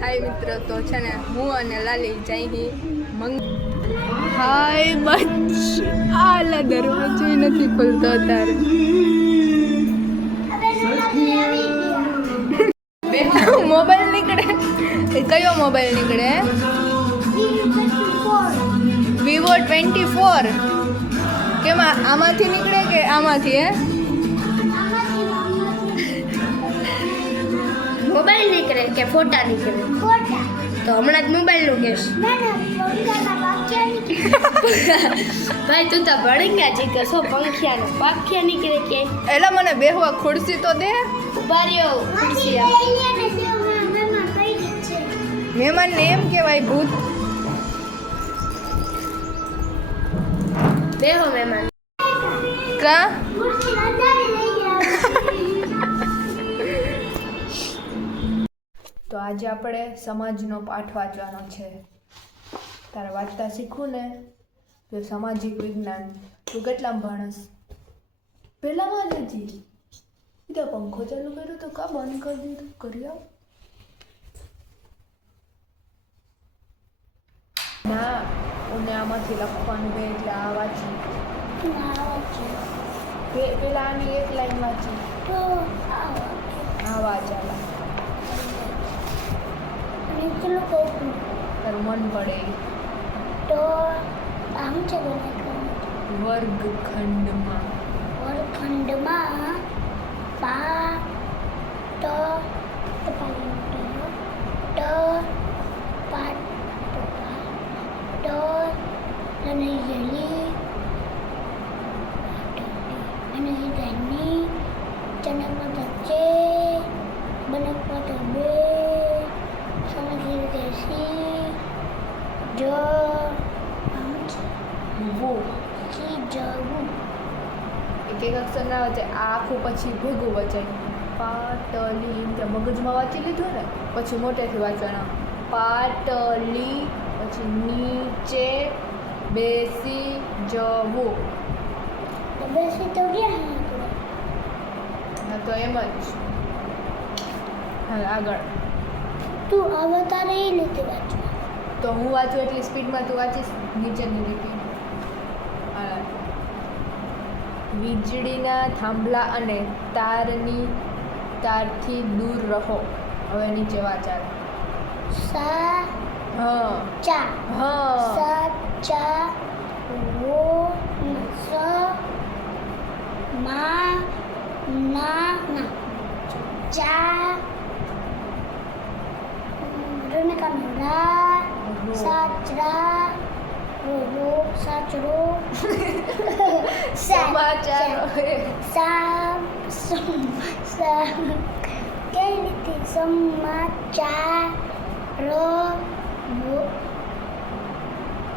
હાય મિત્ર, તો છે ને હું અને લાલી જઈ મંગ હાય બચ આલા દરવાજો નથી ખુલતો બે મોબાઈલ નીકળે. કયો મોબાઈલ નીકળે? Vivo twenty four. કેમ આમાંથી નીકળે કે આમાંથી, હે? મોબાઈલ નીકળે કે ફોટા નીકળે? તો હમણાં જ મોબાઈલનું કેસ ભાઈ તું તો ભણી ગયા છે કે શું પંખિયા નો પાખિયા નીકળે કે? એટલે મને બેહવા ખુરશી તો દે. ઊભા રહ્યો ખુરશી મહેમાનને એમ કહેવાય ભૂત. બેહો મહેમાન. કા? આજે આપણે સમાજનો પાઠ વાંચવાનો છે. તારે વાંચતા શીખવું ને? તો સામાજિક વિજ્ઞાન તું કેટલા ભણસ? પહેલાંમાં જ હજી તો પંખો ચાલુ કર્યો તો કા બંધ કરી દીધું? કરી આવ. ના ઉને આમાંથી લખવાનું બે એટલે આ વાંચી. પેલા આની એક લાઈન વાંચી. હા વાંચાલા તારું મન પડે. તો આમ છે વર્ગખંડમાં. વર્ગખંડમાં પા તો ટ પાટ ટ અને યલી અને ગની ચનક મત ચે બનક મત બે સમજી દેસી જો વો કી જવું એક એક અક્ષર ના વચ્ચે આ આખું પછી ભેગું વચાય પાટલી એમ મગજમાં વાંચી લીધું ને પછી મોટેથી વાંચવાના. પાટલી પછી નીચે બેસી જવું બેસી તો ગયા તો એમ જ. હવે આગળ. તું હવે તારે એ રીતે વાંચવા તો હું વાંચું એટલી સ્પીડમાં તું વાંચીશ નીચેની રીતે વીજળીના થાંભલા અને તારની તારથી દૂર રહો. હવે નીચે વાંચા સા હા. ચા હા. સા ચા વો સ મા ના ના. ચા રને રા રો. સાચરા રો રો સાચરો. સમાચાર સામ સમ કઈ રીતે? સમાચાર રો વો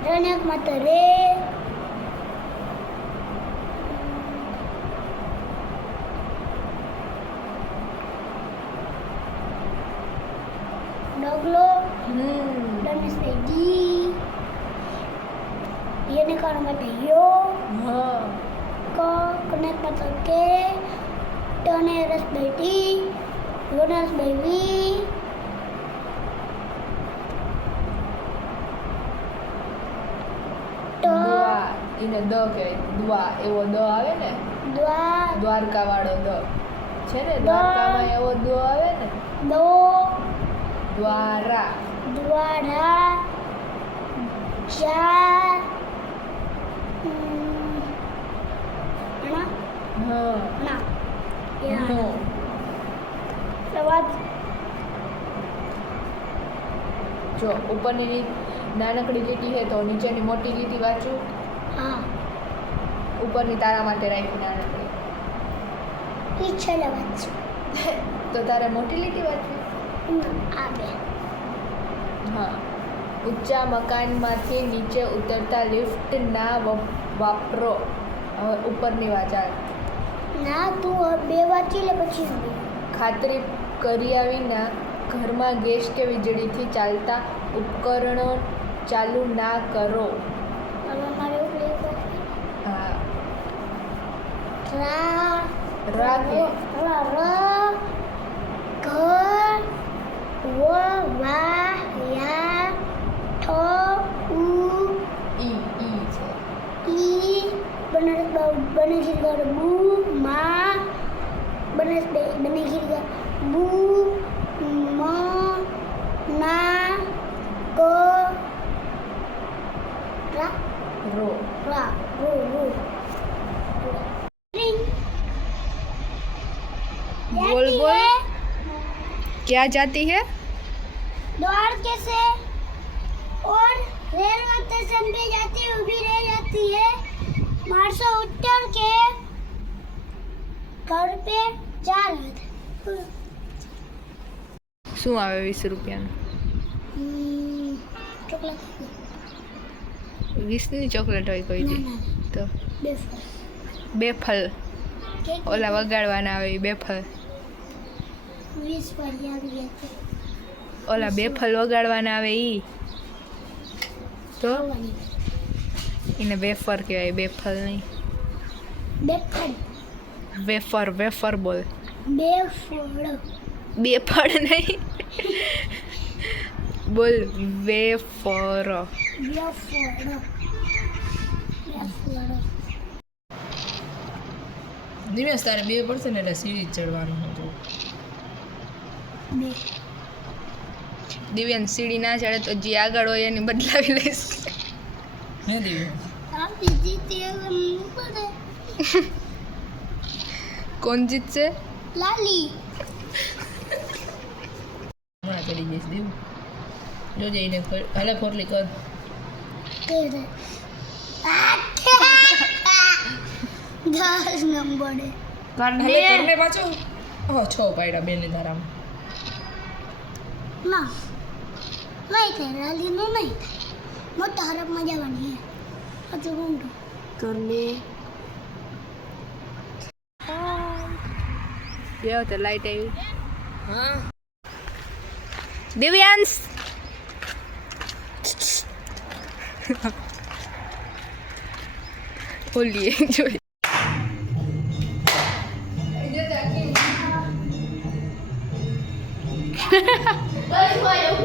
રણક મત રે. યને કાનો માટે યો હા ક કનેક્ટ મતલબ કે રસ બેટી યોનસ બેબી ટ દ્વા એને દ કહેવાય દ્વા એવો દ આવે ને દ્વા દ્વારકા વાળો દ છે ને દ. દ્વારકામાં એવો દ આવે ને દો દ્વારા દ્વારા ચા નો યા પ્રવાદ જો ઉપરની રીત નાનકડી લીટી હે તો નીચેની મોટી લીટી વાંચું. હા. ઉપરની તારા માટે રાખી નાનકડી. ઈ વાંચું. તો તારે મોટી લીટી વાંચવી? આ બે. હા. ઊંચા મકાનમાંથી નીચે ઉતરતા લિફ્ટ ના વાપરો. હવે ઉપરની વાચાળ ના તું બે વાંચી લે પછી. ખાતરી કર્યા વિના ઘરમાં ગેસ કે વીજળીથી ચાલતા ઉપકરણો ચાલુ ના કરો. હવે મારે એવું बोल बोल। क्या जाती है? द्वारके से और रेलवे स्टेशन पे जाती हुई भी रह जाती है। मार्शो उतर के घर पे जा रहे थे શું આવે વીસ રૂપિયાનું हम्म, ચોકલેટ વીસની ચોકલેટ હોય કોઈ દી ના, તો બે ફળ. બે ફલ કેક ઓલા વગાડવાના આવે ઈ બે ફલ વીસ પર આવી ગયા છે ઓલા બે ફલ વગાડવાના આવે ઈ તો ખાવાની. એને વેફર કહેવાય બે નહીં. બે વેફર વેફર બોલ. બે ફળ બે ફળ નહીં. બોલ વેફર. દિવ્યાસ તારે બે પડશે ને એટલે સીડી ચડવાનું હતું. દિવ્યાન સીડી ના ચડે તો જે આગળ હોય એને બદલાવી લઈશ. હે દિવ્યા? આ બીજી તે પડે કોણ જીતશે લાલી હમણાં ચડી જઈશ દેવું જો જઈને હાલે ફોરલી કર દસ નંબરે કરને પાછો છ પાડ્યા બેને તારામાં ના નહીં થાય લાલીનું નહીં થાય મોટા હરફમાં જવાની કરને કેવો તો લાઈટ આવી હા દિવ્યાંશ ઓલીએ જોઈ ચાર પકડાઈ ગઈ